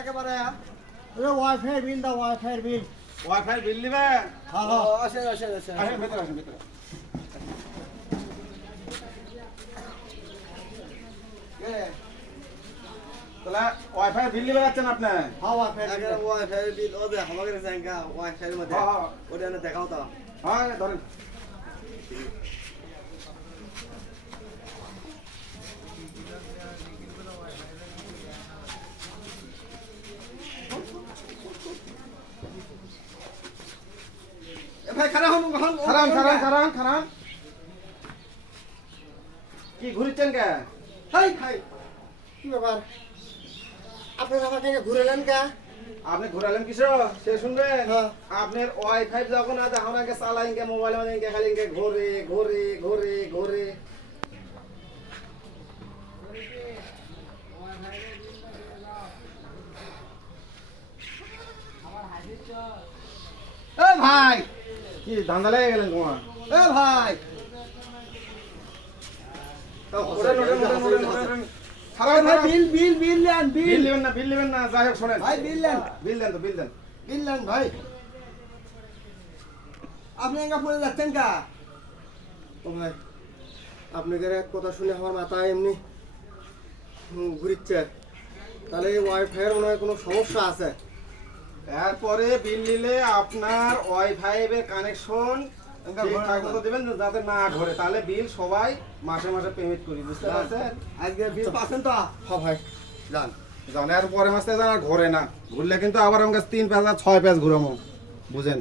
একেবারে ওয়াইফাই বিল দাও, ওয়াইফাই বিল। ওয়াইফাই বিল দিবে? হ্যাঁ হ্যাঁ। আসেন আসেন আসেন আসেন ভেতরে আসেন ভেতরে। তাহলে ওয়াইফাই বিল দিবে যাচ্ছেন আপনি? হ্যাঁ ওয়াইফাই বিল। ওয়াইফাই বিল ওদে আমাদের জায়গা ওয়াইফাই মধ্যে হ্যাঁ ওটা না দেখাও তো হ্যাঁ ধরেন। ভাই খারাপ হন খারান খারান খারান খারান। কি ঘুরিচ্ছেন কে? হাই হাই, কি ব্যাপার? আপনি আমাকে ঘুরেলেন কে? আপনি ঘুরালেন কিসে সে শুনবেন? হ্যাঁ। আপনার ওয়াইফাই যখন আছে আপনাকে চালাইনকে মোবাইল মানে খালি ঘোরে ঘোরে ঘোরে ঘোরে। এ ভাই, কি ধান্দা লেগে গেলেন তোমার? এ ভাই, ওঠেন, ওঠেন, ওঠেন, ওঠেন, ওঠেন। খারান, ভাই খারান। বিল বিল বিল দেন, বিল বিল নেবেন না, বিল নেবেন না, যাই হোক শোনেন। ভাই বিল দেন, বিল দেন তো, বিল দেন। বিল দেন ভাই। আপনি একা পড়ে যাচ্ছেন কা? ও ভাই, আপনাদের এক কথা শুনে আমার মাথায় এমনি ঘুরিচ্ছে। তাহলে এই ওয়াইফাইয়ের মনে হয় কোনো সমস্যা আছে। এরপরে বিল নিলে আপনার ওয়াইফাই এর কানেকশন ঠিকঠাক মতো দেবেন যাতে না ঘোরে, তাহলে বিল সবাই মাসে মাসে পেমেন্ট করি, বুঝতে পারছেন? আজকে বিল পাচ্ছেন তো? হ্যাঁ ভাই, যান। জানে আর পরে মাসে যেন আর ঘোরে না, ঘুরলে কিন্তু আবার আমার কাছে 3 পেজ আর 6 পেজ ঘুরামো, বুঝেন?